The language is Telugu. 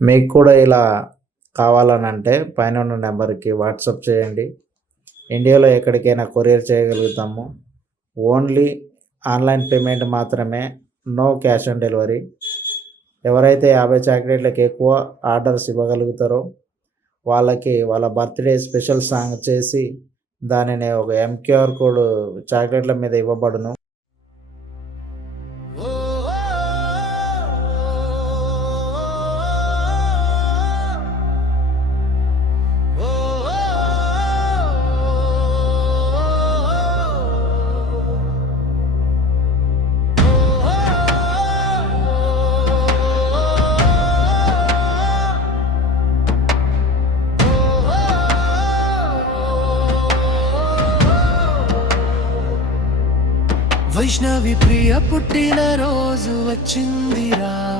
మీకు కూడా ఇలా కావాలనంటే పైన ఉన్న నెంబర్కి వాట్సాప్ చేయండి. ఇండియాలో ఎక్కడికైనా కొరియర్ చేయగలుగుతాము. ఓన్లీ ఆన్లైన్ పేమెంట్ మాత్రమే, నో క్యాష్ ఆన్ డెలివరీ. ఎవరైతే 50 చాక్లెట్లకు ఎక్కువ ఆర్డర్స్ ఇవ్వగలుగుతారో వాళ్ళకి వాళ్ళ బర్త్డే స్పెషల్ సాంగ్ చేసి దానిని ఒక ఎంక్యూఆర్ కోడ్ చాక్లెట్ల మీద ఇవ్వబడును. వైష్ణవి ప్రియ పుట్టిన రోజు వచ్చిందిరా.